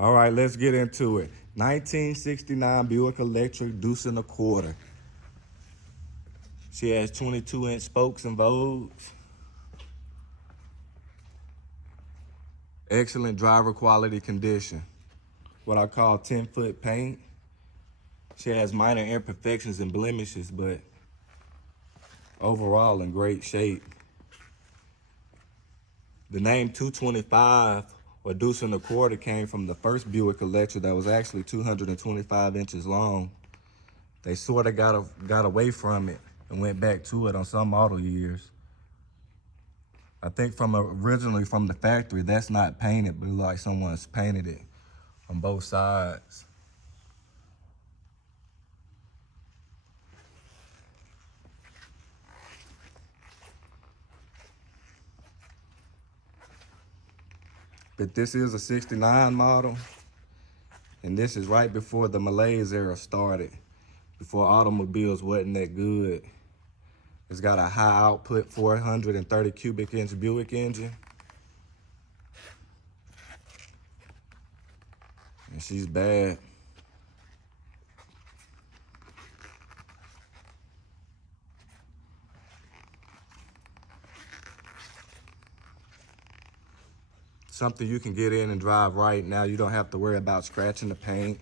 All right, let's get into it. 1969 Buick Electra Deuce and a Quarter. She has 22-inch spokes and vogues. Excellent driver quality condition. What I call 10-foot paint. She has minor imperfections and blemishes, but overall in great shape. The name 225 or Deuce and a Quarter came from the first Buick Electra that was actually 225 inches long. They sort of got away from it and went back to it on some model years. I think originally from the factory, that's not painted, but like someone's painted it on both sides. But this is a 69 model, and this is right before the malaise era started, before automobiles wasn't that good. It's got a high output 430 cubic inch Buick engine. And she's bad. Something you can get in and drive right now. You don't have to worry about scratching the paint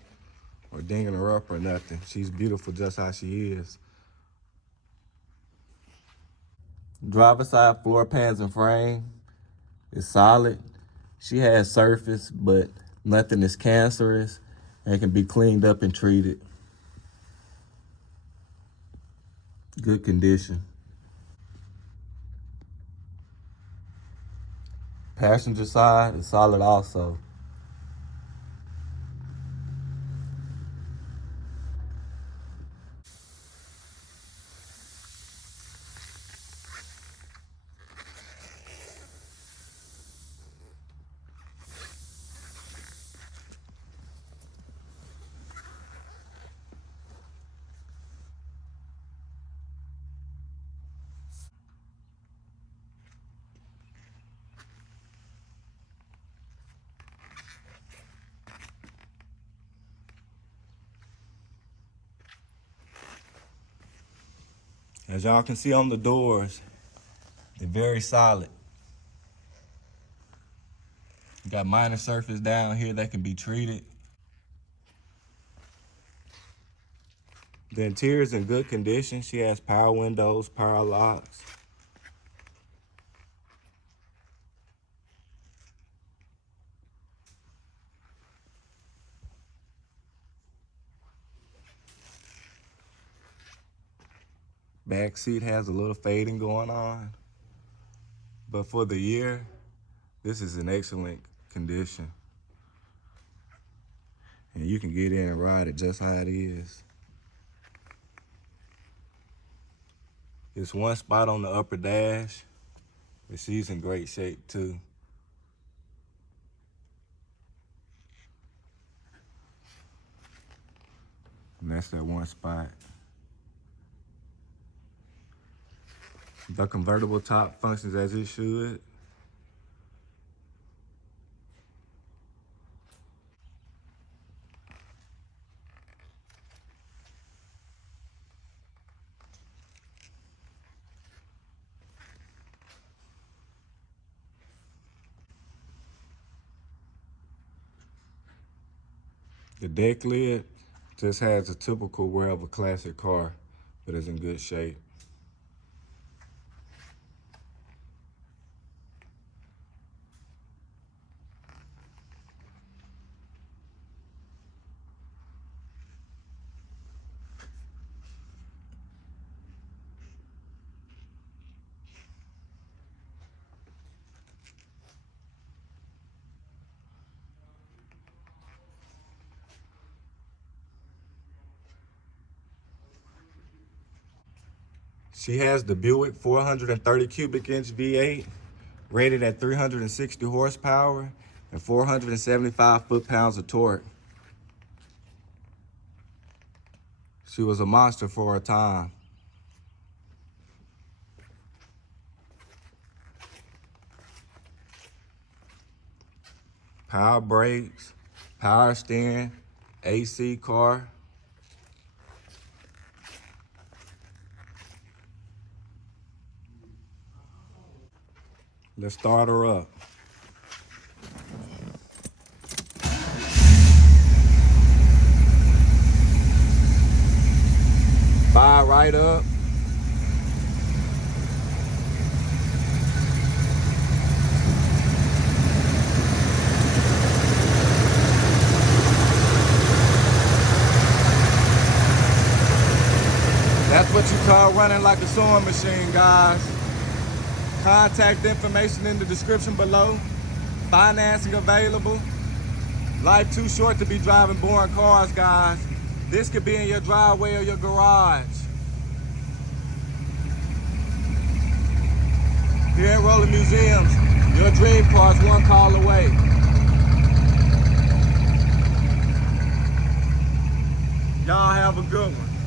or dinging her up or nothing. She's beautiful just how she is. Driver side floor pans and frame is solid. She has surface, but nothing is cancerous and can be cleaned up and treated. Good condition. Passenger side is solid also. As y'all can see on the doors, they're very solid. You got minor surface down here that can be treated. The interior is in good condition. She has power windows, power locks. Back seat has a little fading going on. But for the year, this is in excellent condition. And you can get in and ride it just how it is. It's one spot on the upper dash, but she's in great shape too. And that's that one spot. The convertible top functions as it should. The deck lid just has a typical wear of a classic car, but is in good shape. She has the Buick 430 cubic inch V8, rated at 360 horsepower and 475 foot-pounds of torque. She was a monster for her time. Power brakes, Power steering, AC car. Let's start her up. Fire right up. That's what you call running like a sewing machine, guys. Contact information in the description below. Financing available. Life too short to be driving boring cars, guys. This could be in your driveway or your garage. Here at Rolling Museums, your dream car is one call away. Y'all have a good one.